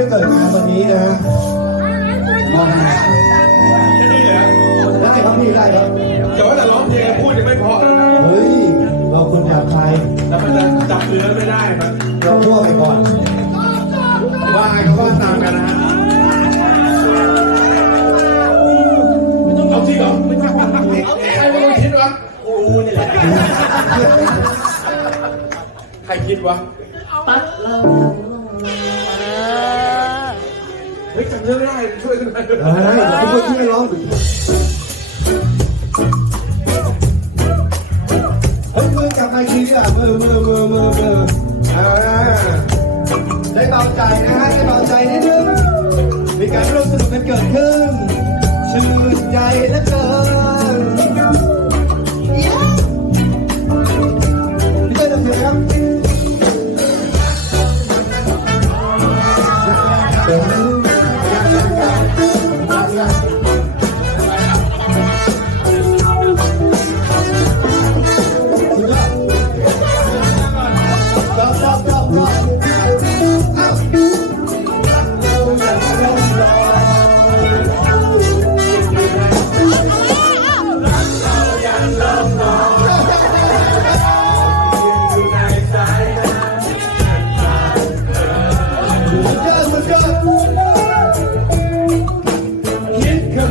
ไม่เกิดงานวันนี้นะมองหน้าแค่นี้เหรอได้ครับพี่ได้ครับแต่ว่าแต่ร้องเพลงพูดยังไม่พอเฮ้ย เราคนอยากใครแต่มันจะจับเนื้อไม่ได้มันเราพั่วไปก่อน ว่าไงก็ว่าตามกันนะไม่ต้องเอาที่หรอกไม่ต้องว่าตักเด็กใครเป็นคนคิดวะกูนี่แหละ ใครคิดวะ ตัดเรา จำอไม่ได้ช่วยกันหน่อยเฮ้ทุกคนช่วยร้องเฮ้มือมือมือมือมือได้เบาใจนะฮะได้เบาใจนิดนึงมีการร่วมสนุกกันเกิดขึ้น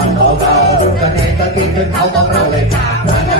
อนเบาๆดูกันเในตะกี้ขึ้นเขาต้องเราเลยจ้า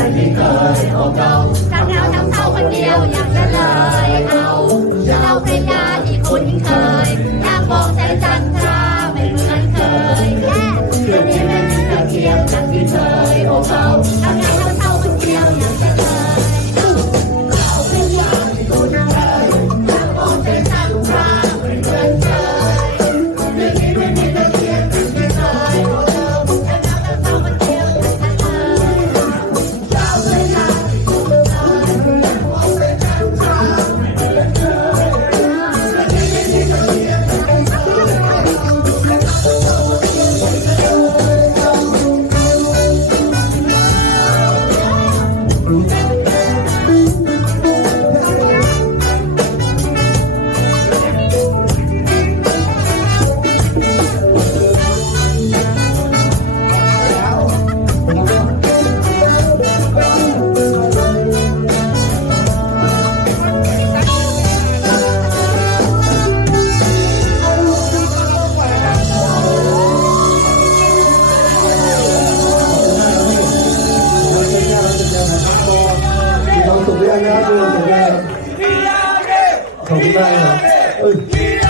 ใจที่เคยพวกเราทั้งเราทั้งเท่าคนเดียวอยากจะเลยเอาเราเป็นญาติที่คุ้นเคยอยากบอกใจจันทราไม่เหมือนเคยแค่คืนนี้ไม่เหมือนเคียวอย่างที่เคยพวกเราทั้งเราทั้งเท่าคนเดียวอยากจะ ขอบคุ